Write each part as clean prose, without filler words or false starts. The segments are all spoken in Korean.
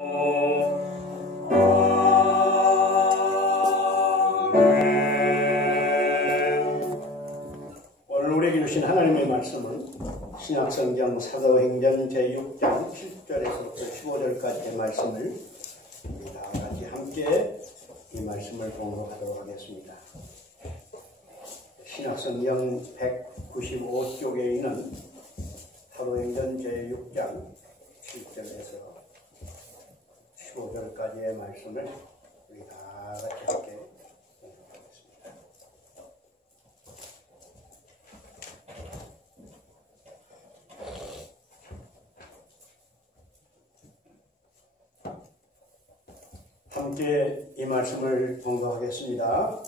오늘 우리에게 주신 하나님의 말씀은 신약성경 사도행전 제6장 7절에서부터 15절까지의 말씀을 우리 다 같이 함께 이 말씀을 봉독하도록 하겠습니다. 신약성경 195쪽에 있는 사도행전 제6장 7절에서 15절까지의 말씀을 우리 다 같이 함께 봉독하겠습니다. 함께 이 말씀을 봉독하겠습니다.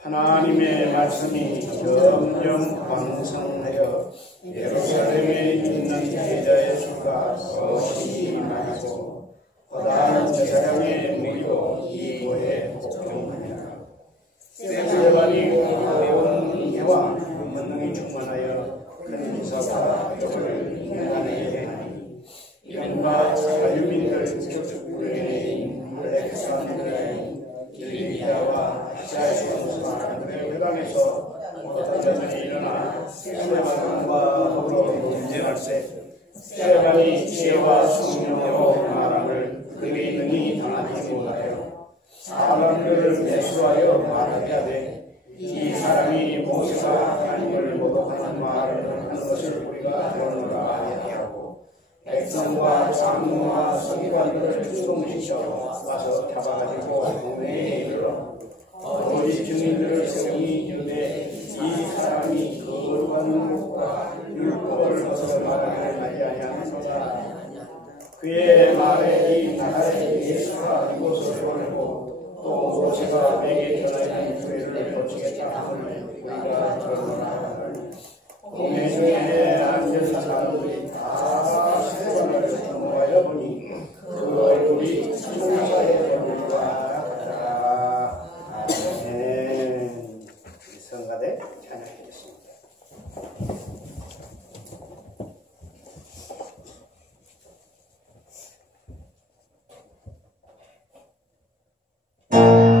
하나님의 말씀이 점점 강성하여 예루살렘에 있는 제자의 수가 더욱 많아지고 거다한 제사장의 무리도 이 도에 복종하니라. 스데반이 공고해온 은혜와 권능이 충만하여 큰 기사와 표를 인간에게 하니 이른바 자유민들 즉 구레네인 알렉산드리아인 길리기아와 아시아의 그의 회당에서 어떤 자들이 일어나 스데반과 더불어 논쟁할세 스데반이 지혜와 성령으로 말함을 그들이 능히 당하지 못하여 사람들을 매수하여 말하게 하되 이 사람이 모세가 하나님을 모독하는 말을 하는 것을 우리가 들었노라 하고 백성과 장로와 서기관들을 추동시켜 와서 잡아가지고 공회에 이르러 거짓 증인들을 세우니 이르되 이 사람이 거룩한 것과 율법을 벗어나가게 하지 아니하였노라. 그의 말에 이 나라의 예수가 이곳을 보내고 또 모세가 내게 전하신 교회를 고치겠다 하는 우리가 들었노라. 공회 중에 앉은 사람들이 다 스데반을 경고하여 보니 그 얼굴이 천사의 얼굴과 같더라. 아멘. 성가대 찬양하겠습니다. Oh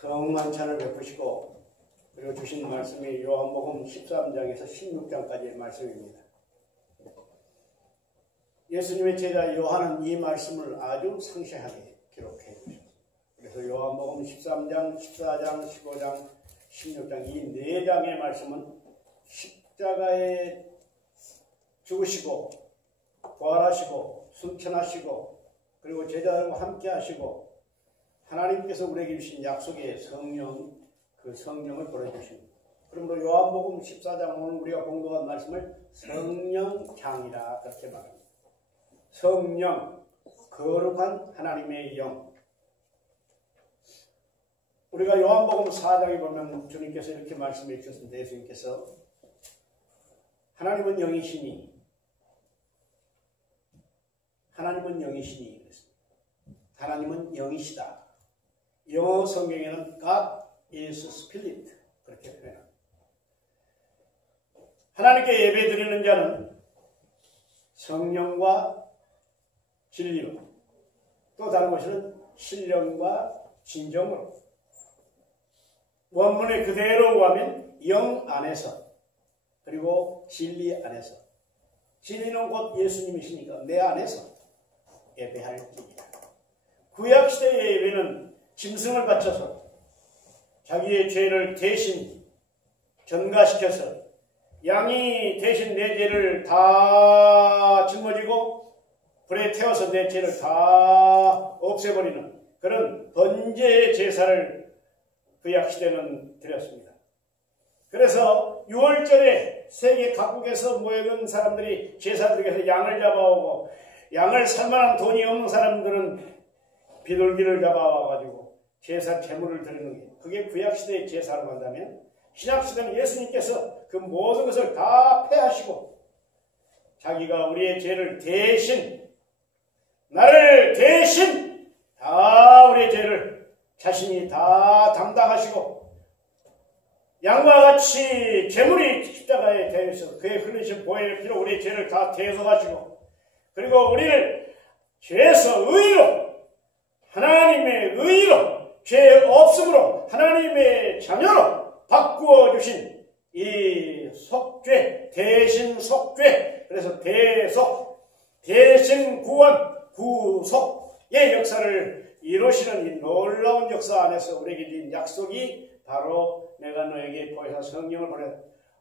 성만찬을 베푸시고 그리고 주신 말씀이 요한복음 13장에서 16장까지의 말씀입니다. 예수님의 제자 요한은 이 말씀을 아주 상세하게 기록해 주셨습니다. 그래서 요한복음 13장, 14장, 15장, 16장 이 4장의 말씀은 십자가에 죽으시고 부활하시고 승천하시고 그리고 제자들과 함께 하시고 하나님께서 우리에게 주신 약속의 성령, 그 성령을 보내주십니다. 그러므로 요한복음 14장 오늘 우리가 공부한 말씀을 성령장이라 그렇게 말합니다. 성령, 거룩한 하나님의 영. 우리가 요한복음 4장에 보면 주님께서 이렇게 말씀해 주셨습니다. 예수님께서 하나님은 영이시니 그랬습니다. 하나님은 영이시다. 영어 성경에는 God is Spirit 그렇게 표현합니다. 하나님께 예배드리는 자는 성령과 진리로 또 다른 것은 신령과 진정으로 원문에 그대로 구하면 영 안에서 그리고 진리 안에서 진리는 곧 예수님이시니까 내 안에서 예배할지니라. 구약시대의 예배는 짐승을 바쳐서 자기의 죄를 대신 전가시켜서 양이 대신 내 죄를 다 짊어지고 불에 태워서 내 죄를 다 없애버리는 그런 번제 제사를 구약시대는 드렸습니다. 그래서 6월절에 세계 각국에서 모여든 사람들이 제사드리기 위해서 양을 잡아오고 양을 살만한 돈이 없는 사람들은 비둘기를 잡아와가지고 제사 제물을 드리는 게 그게 구약시대의 제사로 한다면 신약시대는 예수님께서 그 모든 것을 다 패하시고 자기가 우리의 죄를 대신 나를 대신 다 우리의 죄를 자신이 다 담당하시고 양과 같이 제물이 십자가에 되어 있어 그의 흘리신 보혈의 피로 우리의 죄를 다 대속하시고 그리고 우리를 죄에서 의로 하나님의 의로 죄 없음으로 하나님의 자녀로 바꾸어 주신 이 속죄 대신 속죄 그래서 대속 대신 구원 구속의 역사를 이루시는 이 놀라운 역사 안에서 우리에게 준 약속이 바로 내가 너에게 보혜사 성령을 보내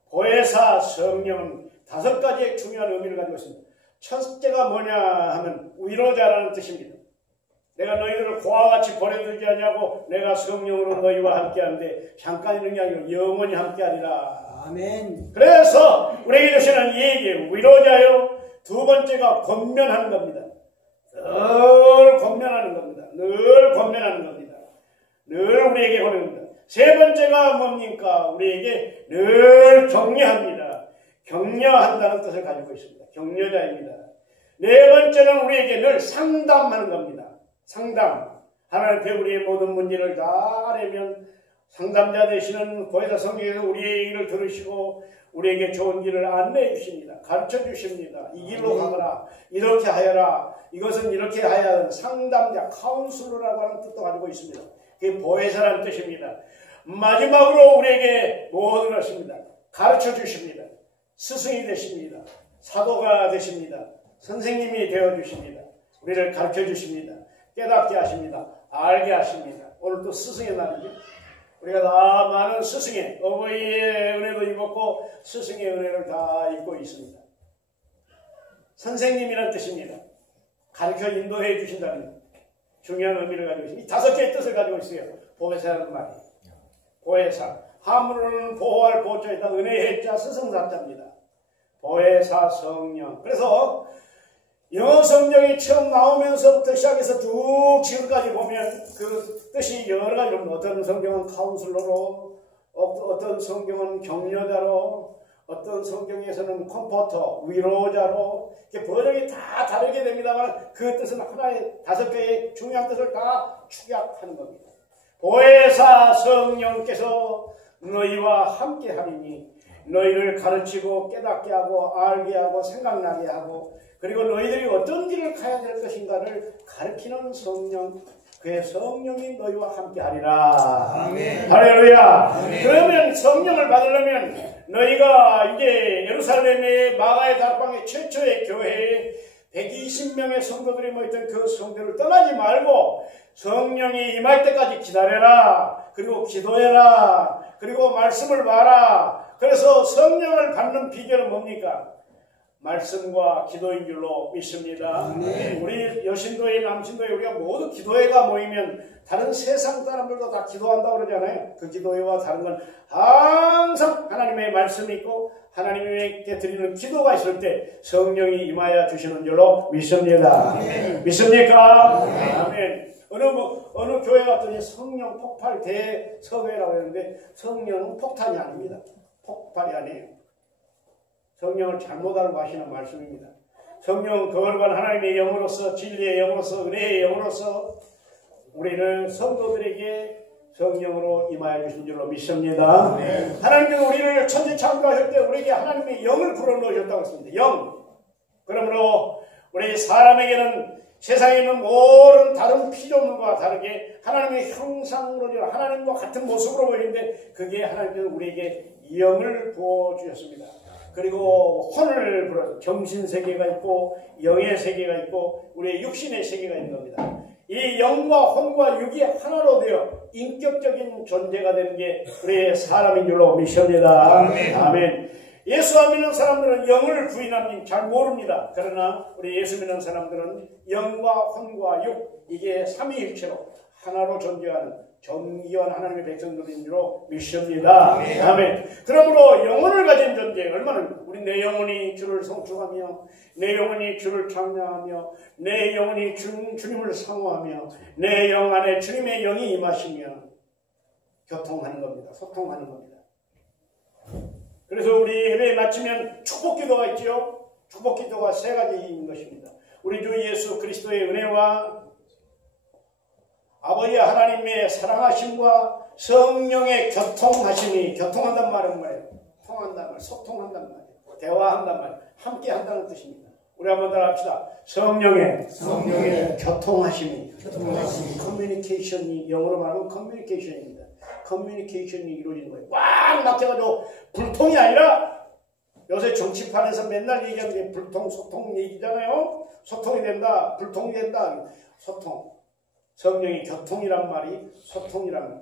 보혜사 성령은 5가지의 중요한 의미를 가지고 있습니다. 첫째가 뭐냐 하면 위로자라는 뜻입니다. 내가 너희들을 고와 같이 보내두지 않냐고 내가 성령으로 너희와 함께하는데 잠깐 있는 게 아니고 영원히 함께하리라. 아멘. 그래서 우리에게 주시는 이 얘기 위로자요. 2번째가 권면하는 겁니다. 늘 권면하는 겁니다. 늘 권면하는 겁니다. 늘 우리에게 권면합니다. 3번째가 뭡니까? 우리에게 늘 격려합니다. 격려한다는 뜻을 가지고 있습니다. 격려자입니다. 4번째는 우리에게 늘 상담하는 겁니다. 상담. 하나님께 우리의 모든 문제를 다 아뢰면 상담자 되시는 보혜사 성령께서 우리의 얘기를 들으시고 우리에게 좋은 길을 안내해 주십니다. 가르쳐 주십니다. 이 길로 가거라. 이렇게 하여라. 이것은 이렇게 하여야 하는 상담자, 카운슬러라고 하는 뜻도 가지고 있습니다. 그게 보혜사라는 뜻입니다. 마지막으로 우리에게 모든 것입니다. 가르쳐 주십니다. 스승이 되십니다. 사도가 되십니다. 선생님이 되어주십니다. 우리를 가르쳐 주십니다. 깨닫게 하십니다. 알게 하십니다. 오늘 또 스승의 날이죠. 우리가 다 많은 스승의 어버이의 은혜도 입었고 스승의 은혜를 다 입고 있습니다. 선생님이라는 뜻입니다. 가르쳐 인도해 주신다는 중요한 의미를 가지고 있습니다. 이 5개의 뜻을 가지고 있어요. 보혜사라는 말이. 보혜사. 하물은 보호할 보조에다 은혜의 자 스승사자입니다. 보혜사 성령. 그래서 영어 성경이 처음 나오면서부터 시작해서 쭉 지금까지 보면 그 뜻이 여러 가지로 어떤 성경은 카운슬러로 어떤 성경은 격려자로 어떤 성경에서는 컴포터 위로자로 이렇게 번역이 다 다르게 됩니다만 그 뜻은 하나의 5개의 중요한 뜻을 다 축약하는 겁니다. 보혜사 성령께서 너희와 함께 하리니 너희를 가르치고 깨닫게 하고 알게 하고 생각나게 하고 그리고 너희들이 어떤 길을 가야 될 것인가를 가르치는 성령 그의 성령이 너희와 함께하리라. 아멘. 할렐루야. 아멘. 그러면 성령을 받으려면 너희가 이제 예루살렘의 마가의 다락방의 최초의 교회에 120명의 성도들이 모였던 그 성도를 떠나지 말고 성령이 임할 때까지 기다려라. 그리고 기도해라. 그리고 말씀을 봐라. 그래서 성령을 받는 비결은 뭡니까? 말씀과 기도인 줄로 믿습니다. 우리 여신도회, 남신도회 우리가 모두 기도회가 모이면 다른 세상 사람들도 다 기도한다고 그러잖아요. 그 기도회와 다른 건 항상 하나님의 말씀이 있고 하나님께 드리는 기도가 있을 때 성령이 임하여 주시는 줄로 믿습니다. 믿습니까? 아멘. 어느 교회 갔더니 성령 폭발 대서회라고 했는데 성령은 폭탄이 아닙니다. 폭발이 아니에요. 성령을 잘못 알고 하시는 말씀입니다. 성령은 거룩한 하나님의 영으로서 진리의 영으로서 은혜의 영으로서 우리는 성도들에게 성령으로 임하여 주신 줄로 믿습니다. 하나님께서 우리를 천지 창조하실 때 우리에게 하나님의 영을 불어넣으셨다고 했습니다. 영. 그러므로 우리 사람에게는 세상에 있는 모든 다른 피조물과 다르게 하나님의 형상으로 하나님과 같은 모습으로 보이는데 그게 하나님께서 우리에게 영을 부어주셨습니다. 그리고 혼을 불어 정신세계가 있고 영의 세계가 있고 우리의 육신의 세계가 있는 겁니다. 이 영과 혼과 육이 하나로 되어 인격적인 존재가 되는 게 우리의 사람인 줄로 믿습니다. 아멘. 예수 안 믿는 사람들은 영을 부인하면 잘 모릅니다. 그러나 우리 예수 믿는 사람들은 영과 혼과 육 이게 삼위일체로 하나로 존재하는 정기한 하나님의 백성들인 줄로 믿습니다. 아멘. 그러므로 영혼을 가진 존재 얼마나 우리 내 영혼이 주를 성축하며 내 영혼이 주를 찬양하며 내 영혼이 주님을 사모하며 내 영 안에 주님의 영이 임하시며 교통하는 겁니다. 소통하는 겁니다. 그래서 우리 예배 마치면 축복기도가 있죠. 축복기도가 세 가지 있는 것입니다. 우리 주 예수 그리스도의 은혜와 아버지 하나님의 사랑하심과 성령의 교통하심이 교통한단 말은 뭐예요? 통한단 말, 소통한단 말이에요. 대화한단 말이에요. 함께 한다는 뜻입니다. 우리 한번 더 합시다. 성령의 교통하심이 커뮤니케이션이 영어로 말하면 커뮤니케이션입니다. 커뮤니케이션이 이루어지는 거예요. 꽉 막혀가지고 불통이 아니라 요새 정치판에서 맨날 얘기하는 게 불통, 소통 얘기잖아요. 소통이 된다, 불통이 된다. 소통. 성령이 교통이란 말이 소통이란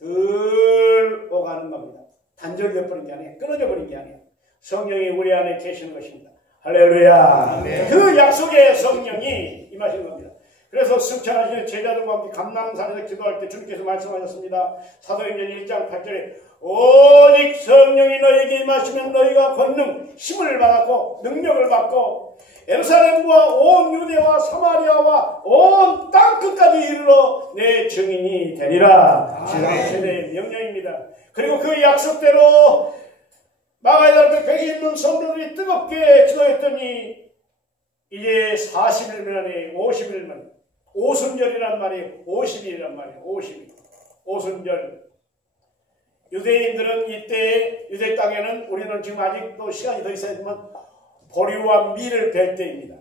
들어가는 겁니다. 단절되어 버린 게 아니에요. 끊어져 버린 게 아니에요. 성령이 우리 안에 계시는 것입니다. 할렐루야. 그 약속의 성령이 임하시는 겁니다. 그래서 승천하시는 제자들과 함께 감람산에서 기도할 때 주님께서 말씀하셨습니다. 사도행전 1장 8절에 오직 성령이 너희에게 임하시면 너희가 권능, 힘을 받았고 능력을 받고 예루살렘과 온 유대와 사마리아와 온 땅끝까지 이르러 내 증인이 되리라. 세대의 명령입니다. 그리고 그 약속대로 마가의 달에 120명 성도들이 뜨겁게 기도했더니 이제 40일 만에 50일만 오순절이란 말이 50일이란 말이에요. 50일. 오순절. 유대인들은 이때 유대 땅에는 우리는 지금 아직도 시간이 더 있어야지만 보리와 밀을 벨 때입니다.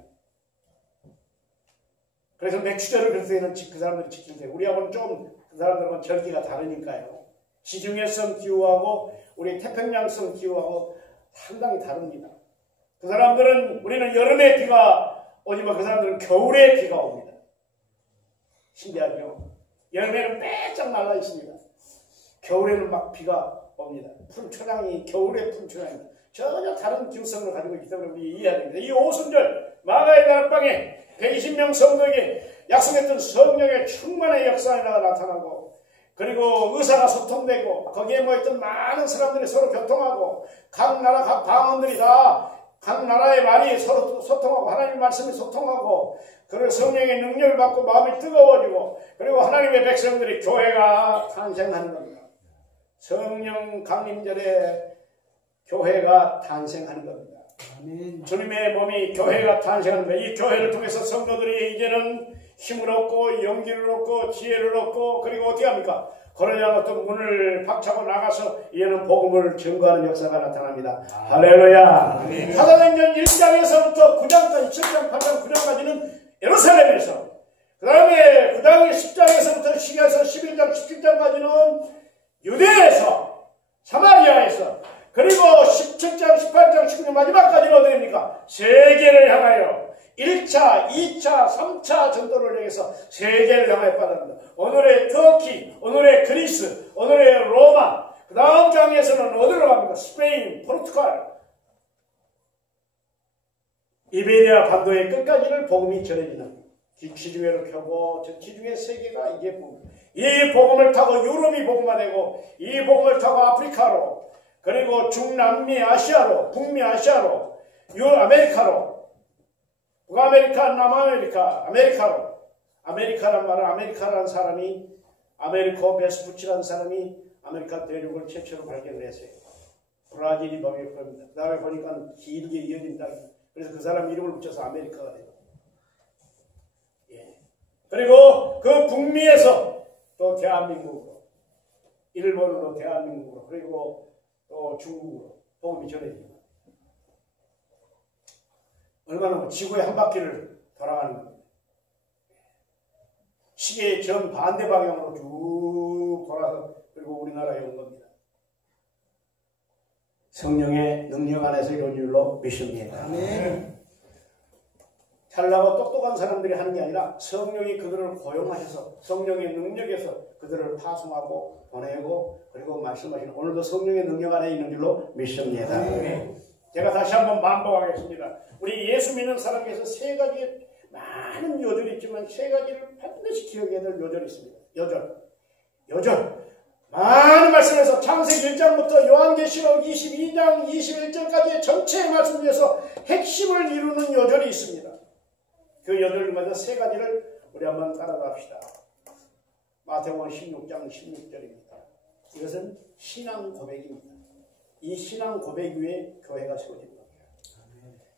그래서 맥주절을 그럴 때는 그 사람들이 지키는데 우리하고는 좀 그 사람들은 절기가 다르니까요. 지중해성 기후하고 우리 태평양성 기후하고 상당히 다릅니다. 그 사람들은 우리는 여름에 비가 오지만 그 사람들은 겨울에 비가 옵니다. 신기하죠? 여름에는 빼짝 날라 있습니다. 겨울에는 막 비가 옵니다. 풀초량이 겨울의 풀초량입니다. 전혀 다른 기후성을 가지고 있기 때문에 우리 이해해야 됩니다. 이 오순절 마가의 다락방에 120명 성도에게 약속했던 성령의 충만의 역사가 나타나고 그리고 의사가 소통되고 거기에 모였던 많은 사람들이 서로 교통하고 각 나라 각 방언들이 다 각 나라의 말이 서로 소통하고 하나님의 말씀이 소통하고 그리고 성령의 능력을 받고 마음이 뜨거워지고 그리고 하나님의 백성들이 교회가 탄생하는 겁니다. 성령 강림절에 교회가 탄생하는 겁니다. 아멘. 주님의 몸이 교회가 탄생하는 겁니다. 이 교회를 통해서 성도들이 이제는 힘을 얻고 용기를 얻고 지혜를 얻고 그리고 어떻게 합니까? 걸어야 어떤 문을 박차고 나가서 이제는 복음을 증거하는 역사가 나타납니다. 할렐루야. 사도행전 1장에서부터 9장까지 7장, 8장, 9장까지는 예루살렘에서 그 다음에 그 다음에 10장에서부터 11장 17장까지는 유대에서 사마리아에서 그리고 17장 18장 19장 마지막까지는 어디입니까? 세계를 향하여 1차, 2차, 3차 전도를 향해서 세계를 향하여 빠집니다. 오늘의 터키, 오늘의 그리스, 오늘의 로마, 그 다음 장에서는 어디로 갑니까? 스페인, 포르투갈, 이베리아 반도의 끝까지를 복음이 전해지는 기중회로 켜고 기중회 세계가 이게 복음. 이 복음을 타고 유럽이 복음화되고 이 복음을 타고 아프리카로 그리고 중남미 아시아로 북미 아시아로 아메리카로 북아메리카 남아메리카 아메리카로 아메리카란 말은 아메리카라는 사람이 아메리코 베스푸치라는 사람이 아메리카 대륙을 최초로 발견을 했어요. 브라질이 범일 겁니다. 그 다음에 보니까 길게 이어진다. 그래서 그 사람 이름을 붙여서 아메리카가 돼요. 예. 그리고 그 북미에서 또 대한민국으로, 일본으로 대한민국으로, 그리고 또 중국으로 복음이 전해집니다. 얼마나 지구의 한 바퀴를 돌아가는 겁니다. 시계의 전 반대 방향으로 쭉 돌아서 그리고 우리나라에 온 겁니다. 성령의 능력 안에서 이루어진 줄로 믿습니다. 아멘. 잘나고 똑똑한 사람들이 하는 게 아니라 성령이 그들을 고용하셔서 성령의 능력에서 그들을 파송하고 보내고 그리고 말씀하시는 오늘도 성령의 능력 안에 있는 줄로 믿습니다. 아멘. 제가 다시 한번 반복하겠습니다. 우리 예수 믿는 사람에게서 세 가지의 많은 요절이 있지만 세 가지를 반드시 기억해야 될 요절이 있습니다. 요절. 많은 말씀에서 창세기 1장부터 요한계시록 22장 21절까지의 전체의 말씀 중에서 핵심을 이루는 요절이 있습니다. 그 요절 중에서 세 가지를 우리 한번 따라갑시다. 마태복음 16장 16절입니다. 이것은 신앙 고백입니다. 이 신앙 고백 위에 교회가 세워진 겁니다.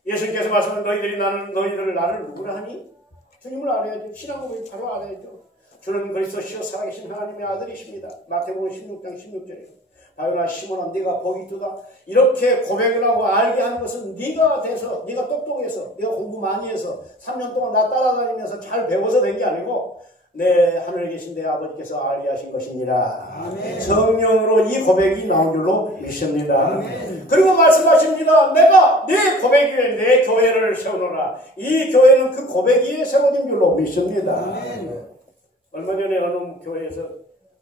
예수님께서 말씀하신 너희들이 나를 누구라 하니? 주님을 알아야지. 신앙 고백 바로 알아야죠. 주는 그리스도시요 살아계신 하나님의 아들이십니다. 마태복음 16장 16절입니다. 바요나 시몬아 네가 복이 있도다. 이렇게 고백을 하고 알게 하는 것은 네가 돼서 네가 똑똑해서 네가 공부 많이 해서 3년 동안 나 따라다니면서 잘 배워서 된 게 아니고 내 하늘에 계신 내 아버지께서 알게 하신 것이니라. 아멘. 성령으로 이 고백이 나온 줄로 믿습니다. 아멘. 그리고 말씀하십니다. 내가 네 고백 위에 내 교회를 세우노라. 이 교회는 그 고백 위에 세워진 줄로 믿습니다. 아멘. 얼마 전에 어느 교회에서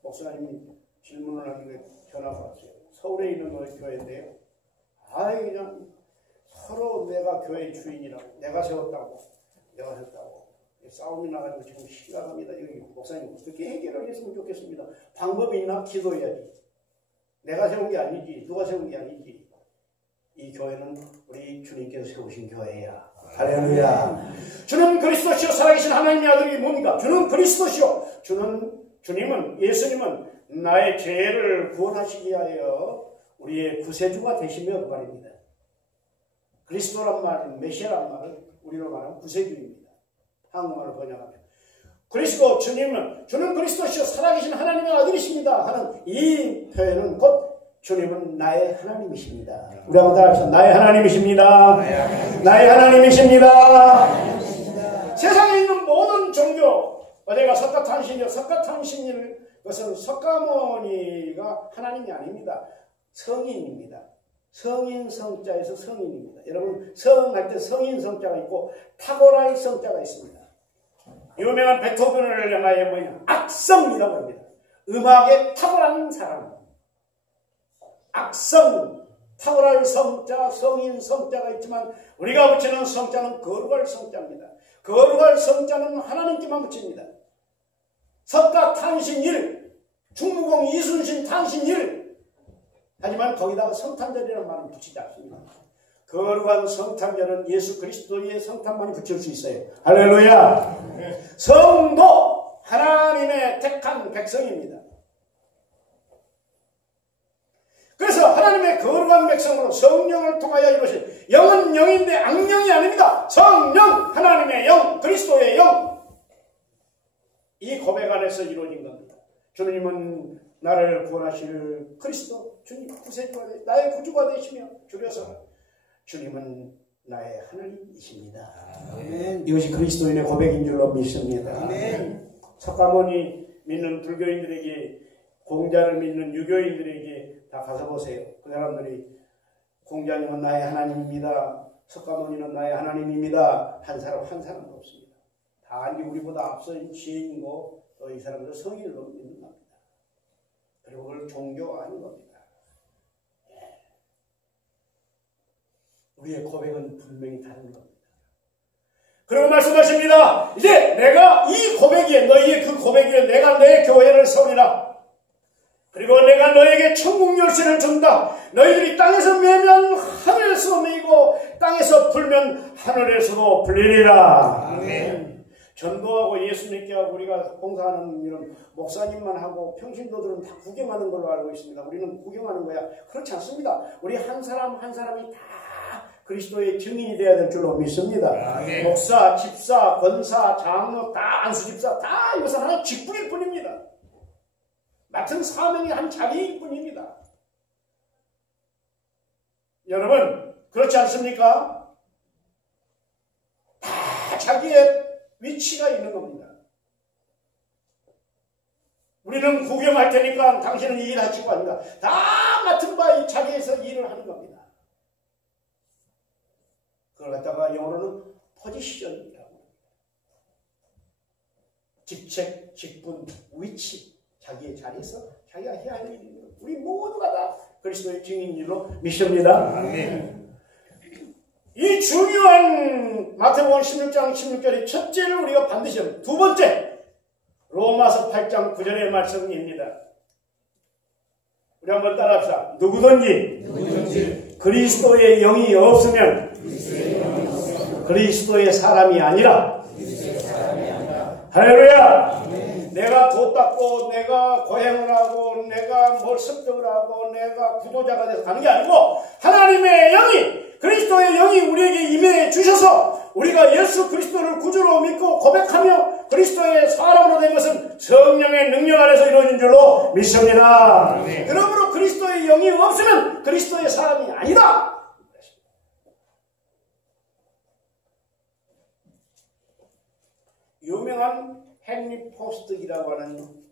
목사님이 질문을 하길래 전화가 왔어요. 서울에 있는 교회인데요. 그냥 서로 내가 교회 주인이라고, 내가 세웠다고, 내가 했다고 싸움이 나가지고 지금 시기가 갑니다. 여기 목사님 어떻게 해결을 했으면 좋겠습니다. 방법이 있나? 기도해야지. 내가 세운 게 아니지. 누가 세운 게 아니지. 이 교회는 우리 주님께서 세우신 교회야. 할렐루야. 주는 그리스도시요 살아계신 하나님의 아들이 뭡니까? 주는 그리스도시요. 주님은 예수님은 나의 죄를 구원하시기 위하여 우리의 구세주가 되시며 그 말입니다. 그리스도란 말은 메시아란 말은 우리로 말하면 구세주입니다. 한국말로 번역하면. 그리스도 주는 그리스도시요 살아계신 하나님의 아들이십니다 하는 이 표현은 곧 주님은 나의 하나님이십니다. 우리 한번 따라합시다. 나의 하나님이십니다. 나의 하나님이십니다. 세상에 있는 모든 종교, 어제가 석가탄신일, 그것은 석가모니가 하나님이 아닙니다. 성인입니다. 성인 성자에서 성인입니다. 여러분 성할 때 성인 성자가 있고 탁월한 성자가 있습니다. 유명한 베토벤을 향하여 뭐냐? 악성이라고 합니다. 음악에 탁월한 사람. 악성, 탁월한 성자, 성인 성자가 있지만 우리가 붙이는 성자는 거룩할 성자입니다. 거룩할 성자는 하나님께만 붙입니다. 석가탄신일, 중무공 이순신 탄신일. 하지만 거기다가 성탄절이라는 말은 붙이지 않습니다. 거룩한 성탄절은 예수 그리스도의 성탄만이 붙일 수 있어요. 할렐루야. 성도 하나님의 택한 백성입니다. 그래서 하나님의 거룩한 백성으로 성령을 통하여 이루어진 영은 영인데 악령이 아닙니다. 성령, 하나님의 영, 그리스도의 영. 이 고백 안에서 이루어진 겁니다. 주님은 나를 구원하실 그리스도, 주님 구세주가 나의 구주가 되시며 줄여서 주님은 나의 하나님이십니다. 아멘. 이것이 그리스도인의 고백인 줄로 믿습니다. 아멘. 석가모니 믿는 불교인들에게, 공자를 믿는 유교인들에게 다 가서 보세요. 그 사람들이 공자님은 나의 하나님입니다. 석가모니는 나의 하나님입니다. 한 사람도 없습니다. 다 우리보다 앞선 지혜인고 또 이 사람들 성인으로 믿는 겁니다. 그리고 그걸 종교화하는 겁니다. 우리의 고백은 분명히 다른 겁니다. 그리고 말씀하십니다. 이제 내가 이 고백이에, 너희의 그 고백이에 내가 내 교회를 세우리라. 그리고 내가 너에게 천국 열쇠를 준다. 너희들이 땅에서 매면 하늘에서 매이고 땅에서 불면 하늘에서도 불리리라. 아멘. 전도하고 예수 믿게 하고 우리가 봉사하는 일은 목사님만 하고 평신도들은 다 구경하는 걸로 알고 있습니다. 우리는 구경하는 거야. 그렇지 않습니다. 우리 한 사람 한 사람이 다 그리스도의 증인이 되어야 될 줄로 믿습니다. 아멘. 목사, 집사, 권사, 장로, 다 안수집사, 다 이것은 하나 직분일 뿐입니다. 맡은 사명이 한 자리일 뿐입니다. 여러분, 그렇지 않습니까? 다 자기의 위치가 있는 겁니다. 우리는 구경할 테니까 당신은 일하시고 아니다. 다 맡은 바 자리에서 일을 하는 겁니다. 그걸 갖다가 영어로는 포지션이라고 합니다. 직책, 직분, 위치, 자기의 자리에서 자기가 해야 할 일입니다. 우리 모두가 다 그리스도의 증인으로 믿습니다. 아멘. 이 중요한 마태복음 16장 16절의 첫째를 우리가 반드시 합니다. 두 번째, 로마서 8장 9절의 말씀입니다. 우리 한번 따라합시다. 누구든지 그리스도의 영이 없으면 그리스도의 사람이 아니라. 할렐루야. 내가 도 닦고 내가 고행을 하고 내가 뭘 습득을 하고 내가 구도자가 돼서 가는 게 아니고 하나님의 영이, 그리스도의 영이 우리에게 임해 주셔서 우리가 예수 그리스도를 구주로 믿고 고백하며 그리스도의 사람으로 된 것은 성령의 능력 안에서 이루어진 줄로 믿습니다. 그러므로 그리스도의 영이 없으면 그리스도의 사람이 아니다. 유명한 헨리 포스트기라고 하는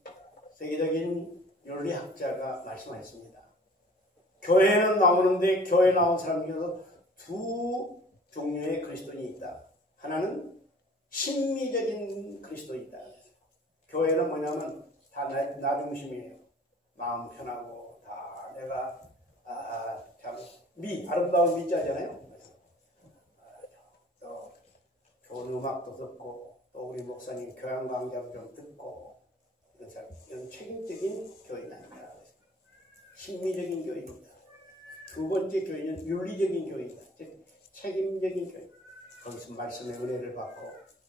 세계적인 윤리학자가 말씀하셨습니다. 교회는 나오는데 교회에 나온 사람 중에서 두 종류의 그리스도인이 있다. 하나는 심미적인 그리스도인이다. 교회는 뭐냐면 다 나 중심이에요. 마음 편하고 다 내가 참 아름다운 미자잖아요. 또 좋은 음악도 듣고 또 우리 목사님 교양 강좌도 좀 듣고 이런 책임적인 교회는 아니다. 심미적인 교회입니다. 두 번째 교회는 윤리적인 교회입니다. 즉 책임적인 교회. 거기서 말씀의 은혜를 받고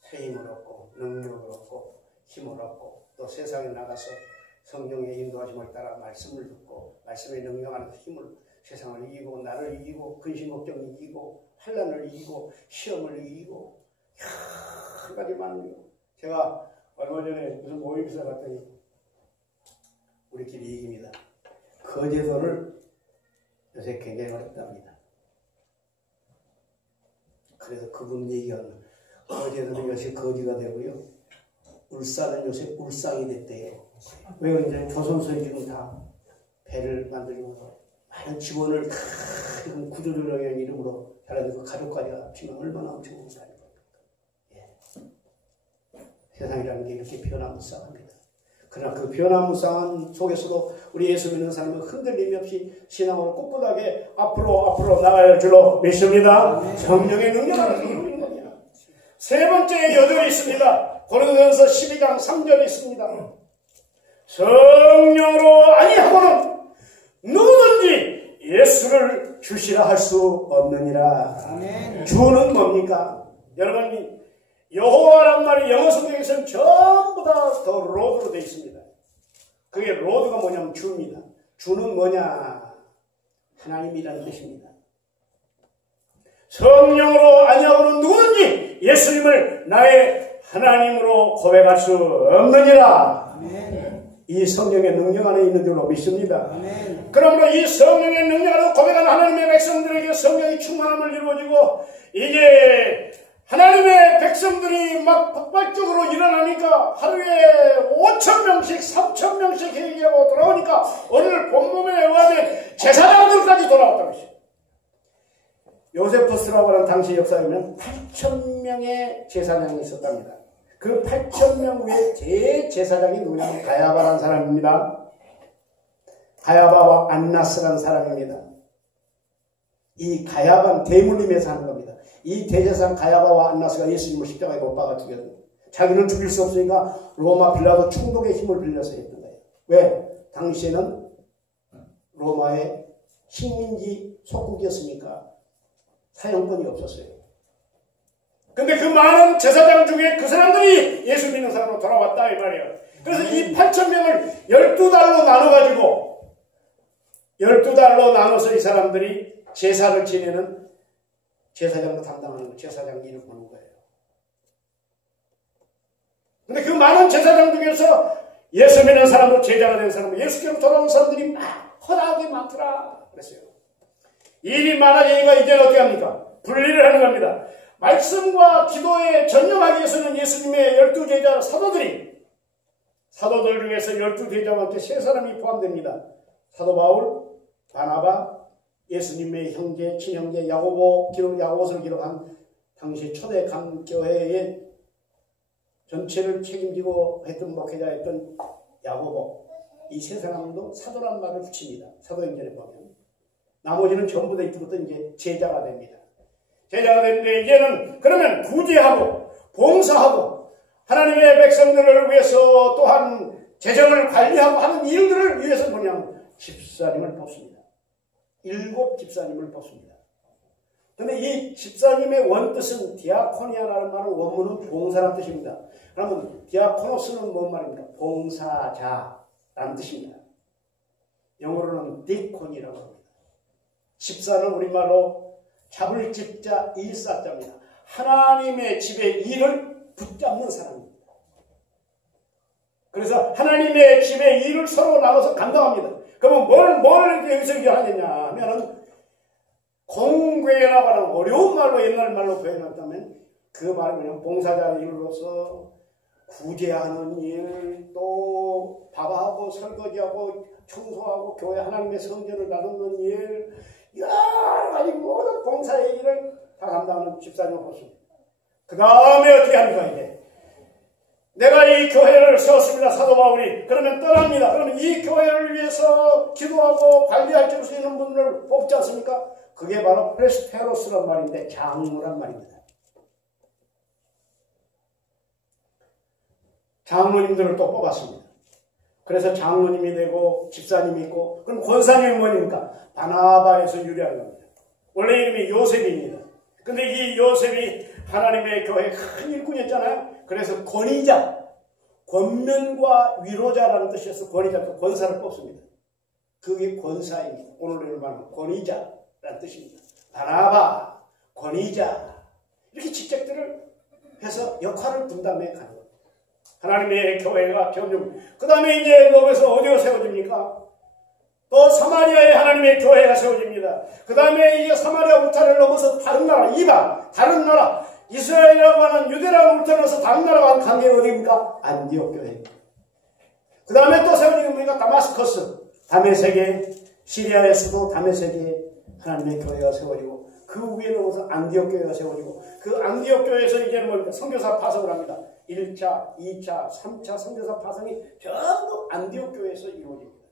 새 힘을 얻고 능력을 얻고 힘을 얻고 또 세상에 나가서 성경의 인도하심을 따라 말씀을 듣고 말씀의 능력 안에서 힘을 세상을 이기고 나를 이기고 근심 걱정을 이기고 환난을 이기고 시험을 이기고 한 가지 많은. 제가 얼마 전에 무슨 모임에서 갔더니 우리끼리 얘기입니다. 거제도를 요새 굉장히 어렵답니다. 그래서 그분 얘기하는 거제도는 요새 거지가 되고요. 울산은 요새 울상이 됐대요. 왜 그러냐? 조선소에 지금 다 배를 만들고 많은 직원을 다 구조조정의 이름으로 잘하는 그 가족까지 합치면 얼마나 엄청난 거 아닙니까? 세상이라는 게 이렇게 변화무쌍합니다. 그러나 그 변화무쌍한 속에서도 우리 예수 믿는 사람은 흔들림이 없이 신앙으로 꿋꿋하게 앞으로 나가야 할 줄로 믿습니다. 성령의 능력 안에서 이루는 겁니다. 세 번째 여절이 있습니다. 고린도전서 12장 3절이 있습니다. 성령으로 아니하고는 누구든지 예수를 주시라 할 수 없느니라. 아멘. 주는 뭡니까? 여러분, 여호와란 말이 영어 성경에서는 전부 다 더 로드로 되어 있습니다. 그게 로드가 뭐냐면 주입니다. 주는 뭐냐? 하나님이라는 뜻입니다. 성령으로 아니하고는 누구든지 예수님을 나의 하나님으로 고백할 수 없느니라. 아멘. 이 성령의 능력 안에 있는 줄로 믿습니다. 아멘. 그러므로 이 성령의 능력 안에 고백한 하나님의 백성들에게 성령의 충만함을 이루어지고 이제 하나님의 백성들이 막 폭발적으로 일어나니까 하루에 5,000명씩 3,000명씩 회개하고 돌아오니까 오늘 본문에 의하면 제사장들까지 돌아왔다고 했어요. 요세푸스라고 하는 당시 역사에는 8,000명의 제사장이 있었답니다. 그 8,000명 외에 제제사장이 누구냐면 가야바라는 사람입니다. 가야바와 안나스라는 사람입니다. 이 가야바는 대물림에서 하는 겁니다. 이 대제사장 가야바와 안나스가 예수님을 십자가에 못 박아 죽였어요. 자기는 죽일 수 없으니까 로마 빌라도 충독의 힘을 빌려서 했던 거예요. 왜? 당시에는 로마의 식민지 속국이었으니까 사형권이 없었어요. 근데 그 많은 제사장 중에 그 사람들이 예수 믿는 사람으로 돌아왔다 이 말이에요. 그래서 이 8,000명을 12달로 나눠가지고 12달로 나눠서 이 사람들이 제사를 지내는 제사장을 담당하는 제사장 일을 보는 거예요. 근데 그 많은 제사장 중에서 예수 믿는 사람으로 제자가 된 사람은 예수께로 돌아온 사람들이 막 허다하게 많더라 그랬어요. 일이 많아지니까 이제는 어떻게 합니까? 분리를 하는 겁니다. 말씀과 기도에 전념하기 위해서는 예수님의 12제자 사도들 중에서 12제자와 함께 3사람이 포함됩니다. 사도 바울, 바나바, 예수님의 형제, 친형제 야고보서를 기록한 당시 초대 감교회의 전체를 책임지고 했던 목회자였던 야고보, 이 3사람도 사도란 말을 붙입니다. 사도행전에 보면 나머지는 전부 다 이때부터 이제 제자가 됩니다. 제자가 되는데 이제는 그러면 구제하고 봉사하고 하나님의 백성들을 위해서 또한 재정을 관리하고 하는 일들을 위해서 그냥 집사님을 뽑습니다. 7 집사님을 뽑습니다. 그런데 이 집사님의 원뜻은 디아코니아라는 말은 원문은 봉사라는 뜻입니다. 그러면 디아코노스는 뭔 말입니까? 봉사자라는 뜻입니다. 영어로는 디콘이라고 합니다. 집사는 우리말로 잡을 집자 일사자입니다. 하나님의 집의 일을 붙잡는 사람입니다. 그래서 하나님의 집의 일을 서로 나눠서 감당합니다. 그러면 뭘 여기서 하느냐 하면은 공궤라고 하는 어려운 말로 옛날 말로 표현한다면 그 말은 그냥 봉사자 일로서 구제하는 일, 또 밥하고 설거지하고 청소하고 교회 하나님의 성전을 나누는 일, 여러 가지 모든 봉사의 일을 다 감당하는 집사님을 뽑습니다. 그 다음에 어떻게 합니까 이게? 내가 이 교회를 세웠습니다. 사도 바울이. 그러면 떠납니다. 그러면 이 교회를 위해서 기도하고 관리할 수 있는 분들을 뽑지 않습니까? 그게 바로 프레스테로스란 말인데 장로란 말입니다. 장로님들을 또 뽑았습니다. 그래서 장로님이 되고 집사님이 있고, 그럼 권사님이 뭐입니까? 바나바에서 유래한 겁니다. 원래 이름이 요셉입니다. 근데 이 요셉이 하나님의 교회의 큰 일꾼이었잖아요. 그래서 권위자, 권면과 위로자라는 뜻이어서 권위자, 권사를 뽑습니다. 그게 권사입니다. 오늘 말하는 권위자라는 뜻입니다. 바나바, 권위자, 이렇게 직책들을 해서 역할을 분담해 가는 겁니다. 하나님의 교회가 점점, 그 다음에 이제 거기서 어디가 세워집니까? 또 사마리아에 하나님의 교회가 세워집니다. 그 다음에 이제 사마리아 울타리를 넘어서 다른 나라, 이방, 다른 나라, 이스라엘이라고 하는 유대라는 울타리를 넘어서 다른 나라와 하는 관계가 어디입니까? 안디옥 교회입니다. 그 다음에 또 세워지는 겁니까? 다마스커스, 다메섹에, 시리아의 수도 다메섹에 하나님의 교회가 세워지고, 그 위에 넘어서 안디옥 교회가 세워지고, 그 안디옥 교회에서 이제는 뭡니까? 선교사 파송을 합니다. 1차, 2차, 3차 선교사 파송이 전부 안디옥 교회에서 이루어집니다.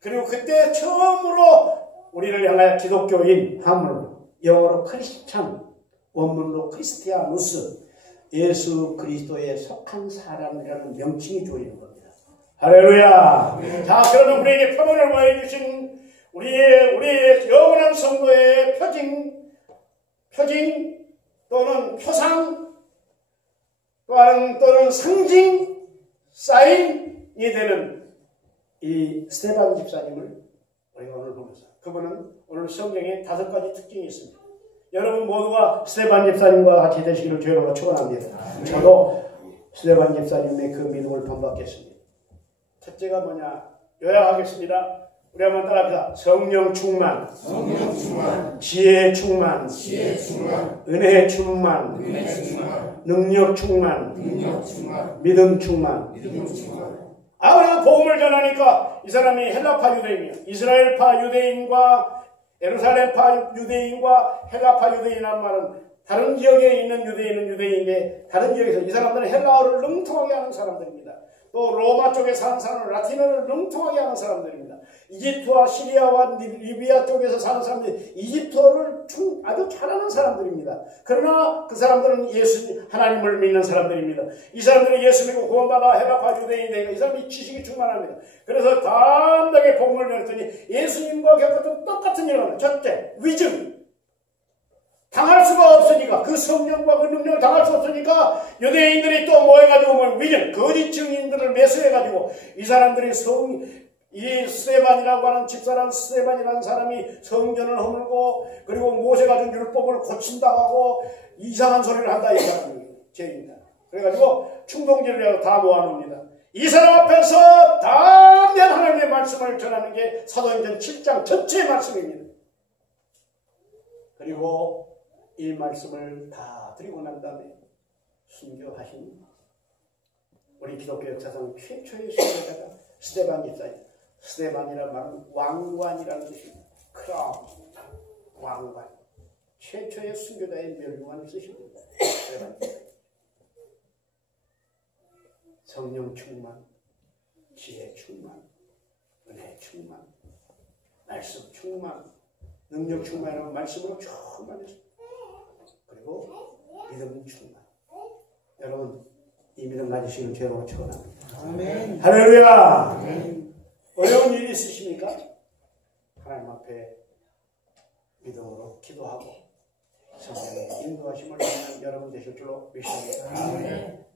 그리고 그때 처음으로 우리를 향하여 기독교인 함을 영어로 크리스찬, 원문으로 크리스티아누스, 예수 그리스도에 속한 사람이라는 명칭이 주어지는 겁니다. 할렐루야. 네. 자, 그러면 우리에게 표본을 모여 주신 우리의 영원한 성도의 표징 또는 표상 또는 상징, 사인이 되는 이 스테반 집사님을 우리가 오늘 보면서, 그분은 오늘 성경에 5가지 특징이 있습니다. 여러분 모두가 스테반 집사님과 같이 되시기를 주여로 축원합니다. 저도 스테반 집사님의 그 믿음을 본받겠습니다. 첫째가 뭐냐? 요약하겠습니다. 우리 한번 따라합시다. 성령 충만, 성령 충만, 지혜 충만, 지혜 충만, 은혜 충만, 은혜 충만, 능력 충만, 능력 충만, 믿음 충만. 믿음 충만. 그래서 복음을 전하니까 이 사람이 헬라파 유대인이야. 이스라엘파 유대인과 예루살렘파 유대인과 헬라파 유대인이란 말은 다른 지역에 있는 유대인은 유대인인데 다른 지역에서 이 사람들은 헬라어를 능통하게 하는 사람들입니다. 또 로마 쪽에 사는 사람은 라틴어를 능통하게 하는 사람들입니다. 이집트와 시리아와 리비아 쪽에서 사는 사람들이 이집트어를 아주 잘하는 사람들입니다. 그러나 그 사람들은 예수 하나님을 믿는 사람들입니다. 이 사람들은 예수 믿고 구원받아 헬라파 유대인이 되니까 이 사람이 지식이 충만합니다. 그래서 담대하게 복음을 전했더니 예수님과 겪었던 똑같은 일을 합니다. 첫째, 위증. 당할 수가 없으니까, 그 성령과 그 능력을 당할 수 없으니까 유대인들이 또 뭐 해가지고 뭐 위증, 거짓 증인들을 매수해가지고 이 사람들이 이 스데반이라고 하는 집사람 스데반이라는 사람이 성전을 허물고 그리고 모세가 준 율법을 고친다고 하고 이상한 소리를 한다, 이 사람이 죄입니다. 그래가지고 충동질을 해서 다 모아놓습니다. 이 사람 앞에서 담대한 하나님의 말씀을 전하는 게 사도행전 7장 전체의 말씀입니다. 그리고 이 말씀을 다 드리고 난 다음에 순교하신 우리 기독교 역사상 최초의 순교자가 스데반 집사입니다. 스데반이라는 말은 왕관이라는 뜻입니다. 크라운, 왕관. 최초의 순교자의 멸류관을 쓰십니다. 스데반 집사. 성령 충만, 지혜 충만, 은혜 충만, 말씀 충만, 능력 충만이라는 말씀으로 충만했습니다. 그리고 믿음 충만. 여러분, 이 믿음 가지시는 죄로 축원합니다. 아멘. 할렐루야. 아멘. 어려운 일이 있으십니까? 하나님 앞에 믿음으로 기도하고 성령의 인도하심을 받는 여러분 되실 줄로 믿습니다. 아멘.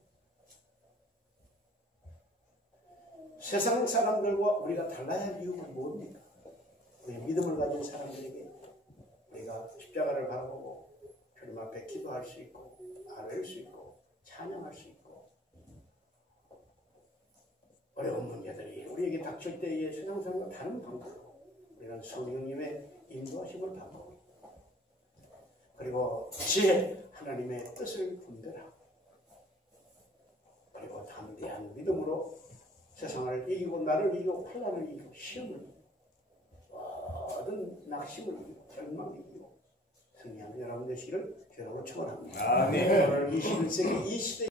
세상 사람들과 우리가 달라야 할 이유가 뭡니까? 우리 믿음을 가진 사람들에게 우리가 십자가를 바라보고 주님 앞에 기도할 수 있고 아뢰일 수 있고 찬양할 수 있고 어려운 문제들이 우리에게 닥칠 때의 신앙생활과 다른 방법으로 우리는 성령님의 인도하심을 받고 그리고 지혜 하나님의 뜻을 분별하고 그리고 담대한 믿음으로 세상을 이기고 나를 이기고 환난을 이기고 시험을 이기고 모든 낙심을 이기고 절망을 이기고 승리하는 여러분 되시기를 주로 축원합니다. 아멘. 오늘 21세기 이 시대